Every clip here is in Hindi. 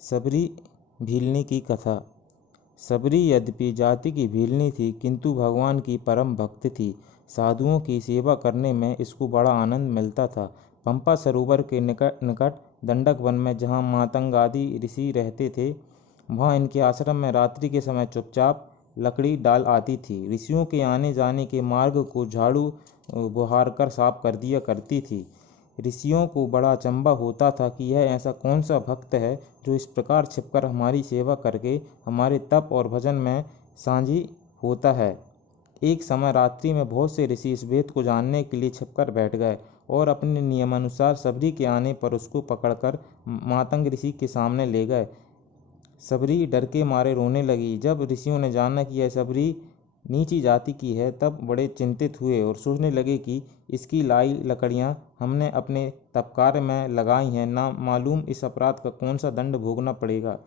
सबरी भीलनी की कथा। सबरी यद्यपि जाति की भीलनी थी, किंतु भगवान की परम भक्त थी। साधुओं की सेवा करने में इसको बड़ा आनंद मिलता था। पंपा सरोवर के निकट निकट दंडक वन में जहाँ मातंगादि ऋषि रहते थे, वहाँ इनके आश्रम में रात्रि के समय चुपचाप लकड़ी डाल आती थी। ऋषियों के आने जाने के मार्ग को झाड़ू बुहार कर साफ कर दिया करती थी। ऋषियों को बड़ा अचंभा होता था कि यह ऐसा कौन सा भक्त है जो इस प्रकार छिपकर हमारी सेवा करके हमारे तप और भजन में साझी होता है। एक समय रात्रि में बहुत से ऋषि इस भेद को जानने के लिए छिपकर बैठ गए और अपने नियमानुसार सबरी के आने पर उसको पकड़कर मातंग ऋषि के सामने ले गए। सबरी डर के मारे रोने लगी। जब ऋषियों ने जाना कि यह सबरी नीची जाति की है, तब बड़े चिंतित हुए और सोचने लगे कि इसकी लाई लकड़ियां हमने अपने तपकार्य में लगाई हैं, ना मालूम इस अपराध का कौन सा दंड भोगना पड़ेगा।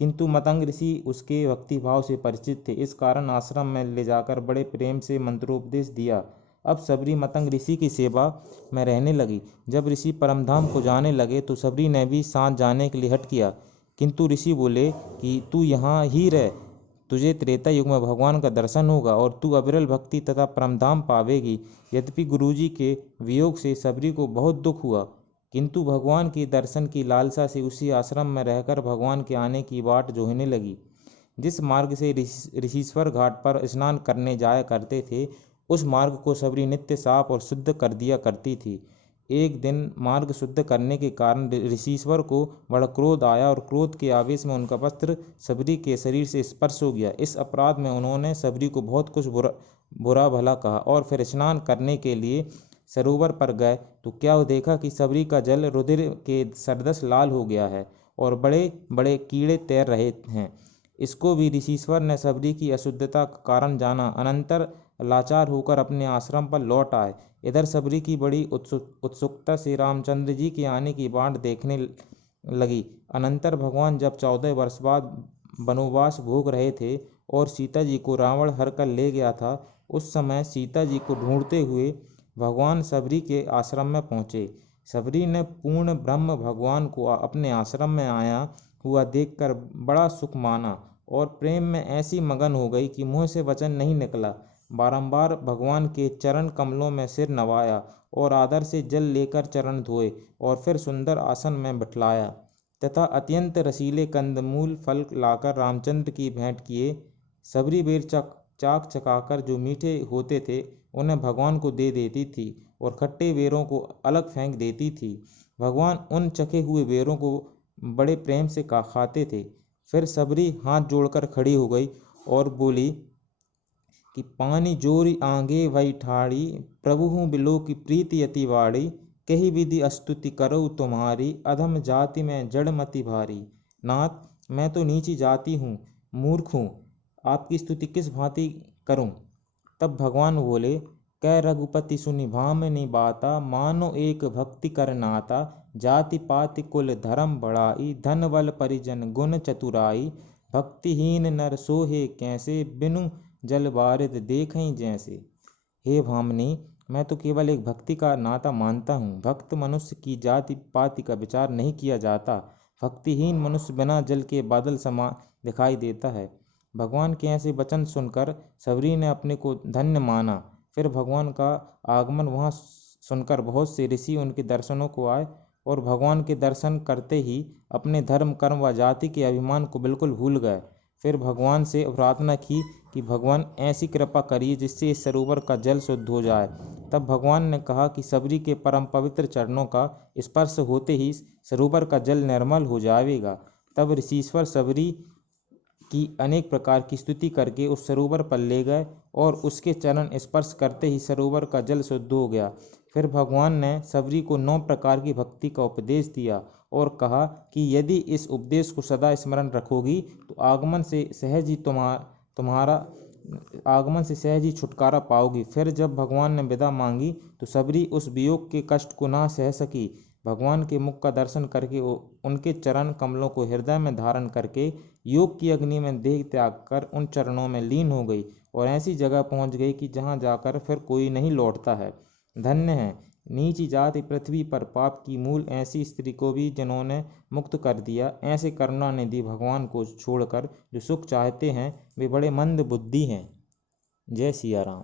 किंतु मतंग ऋषि उसके भक्तिभाव से परिचित थे, इस कारण आश्रम में ले जाकर बड़े प्रेम से मंत्रोपदेश दिया। अब सबरी मतंग ऋषि की सेवा में रहने लगी। जब ऋषि परमधाम को जाने लगे तो सबरी ने भी साथ जाने के लिए हट किया, किंतु ऋषि बोले कि तू यहाँ ही रह, तुझे त्रेता युग में भगवान का दर्शन होगा और तू अविरल भक्ति तथा परमधाम पावेगी। यद्यपि गुरुजी के वियोग से सबरी को बहुत दुख हुआ, किंतु भगवान के दर्शन की लालसा से उसी आश्रम में रहकर भगवान के आने की बाट जोहने लगी। जिस मार्ग से ऋषिश्वर घाट पर स्नान करने जाया करते थे, उस मार्ग को सबरी नित्य साफ और शुद्ध कर दिया करती थी। एक दिन मार्ग शुद्ध करने के कारण ऋषिश्वर को बड़ा क्रोध आया और क्रोध के आवेश में उनका वस्त्र सबरी के शरीर से स्पर्श हो गया। इस अपराध में उन्होंने सबरी को बहुत कुछ बुरा भला कहा और फिर स्नान करने के लिए सरोवर पर गए तो क्या देखा कि सबरी का जल रुधिर के सदृश लाल हो गया है और बड़े बड़े कीड़े तैर रहे हैं। इसको भी ऋषिश्वर ने सबरी की अशुद्धता का कारण जाना। अनंतर लाचार होकर अपने आश्रम पर लौट आए। इधर सबरी की बड़ी उत्सुकता से रामचंद्र जी के आने की बाट देखने लगी। अनंतर भगवान जब 14 वर्ष बाद वनवास भोग रहे थे और सीता जी को रावण हर कर ले गया था, उस समय सीता जी को ढूंढते हुए भगवान सबरी के आश्रम में पहुँचे। सबरी ने पूर्ण ब्रह्म भगवान को अपने आश्रम में आया हुआ देखकर बड़ा सुख माना और प्रेम में ऐसी मगन हो गई कि मुँह से वचन नहीं निकला। बारंबार भगवान के चरण कमलों में सिर नवाया और आदर से जल लेकर चरण धोए और फिर सुंदर आसन में बिठलाया तथा अत्यंत रसीले कंदमूल फल लाकर रामचंद्र की भेंट किए। सबरी बेर चाक चकाकर जो मीठे होते थे उन्हें भगवान को दे देती थी और खट्टे बेरों को अलग फेंक देती थी। भगवान उन चखे हुए बेरों को बड़े प्रेम से खाते थे। फिर सबरी हाथ जोड़कर खड़ी हो गई और बोली कि पानी जोरी आगे वही ठाड़ी, प्रभु हूँ बिलो की प्रीति अति वाड़ी, कही विधि स्तुति करो तुम्हारी, अधम जाति में जड़मति भारी। नाथ, मैं तो नीची जाति हूँ, मूर्ख हूँ, आपकी स्तुति किस भांति करूँ। तब भगवान बोले, कै रघुपति सुनि भामिनी बाता, मानो एक भक्ति कर नाता, जाति पाति कुल धर्म बढ़ाई, धन बल परिजन गुण चतुराई, भक्तिहीन नर सोहे कैसे, बिनु जल बारिद देखें जैसे। हे भामिनी, मैं तो केवल एक भक्ति का नाता मानता हूँ। भक्त मनुष्य की जाति पाति का विचार नहीं किया जाता। भक्तिहीन मनुष्य बिना जल के बादल समा दिखाई देता है। भगवान के ऐसे वचन सुनकर सबरी ने अपने को धन्य माना। फिर भगवान का आगमन वहाँ सुनकर बहुत से ऋषि उनके दर्शनों को आए और भगवान के दर्शन करते ही अपने धर्म कर्म व जाति के अभिमान को बिल्कुल भूल गए। फिर भगवान से प्रार्थना की कि भगवान ऐसी कृपा करिए जिससे इस सरोवर का जल शुद्ध हो जाए। तब भगवान ने कहा कि सबरी के परम पवित्र चरणों का स्पर्श होते ही सरोवर का जल निर्मल हो जाएगा। तब ऋषिश्वर सबरी की अनेक प्रकार की स्तुति करके उस सरोवर पर ले गए और उसके चरण स्पर्श करते ही सरोवर का जल शुद्ध हो गया। फिर भगवान ने सबरी को 9 प्रकार की भक्ति का उपदेश दिया और कहा कि यदि इस उपदेश को सदा स्मरण रखोगी तो आगमन से सहज ही छुटकारा पाओगी। फिर जब भगवान ने विदा मांगी तो सबरी उस वियोग के कष्ट को ना सह सकी। भगवान के मुख का दर्शन करके उनके चरण कमलों को हृदय में धारण करके योग की अग्नि में देह त्याग कर उन चरणों में लीन हो गई और ऐसी जगह पहुंच गई कि जहां जाकर फिर कोई नहीं लौटता है। धन्य है नीच जाति पृथ्वी पर पाप की मूल, ऐसी स्त्री को भी जिन्होंने मुक्त कर दिया। ऐसे करुणानिधि भगवान को छोड़कर जो सुख चाहते हैं वे बड़े मंद बुद्धि हैं। जय सिया राम।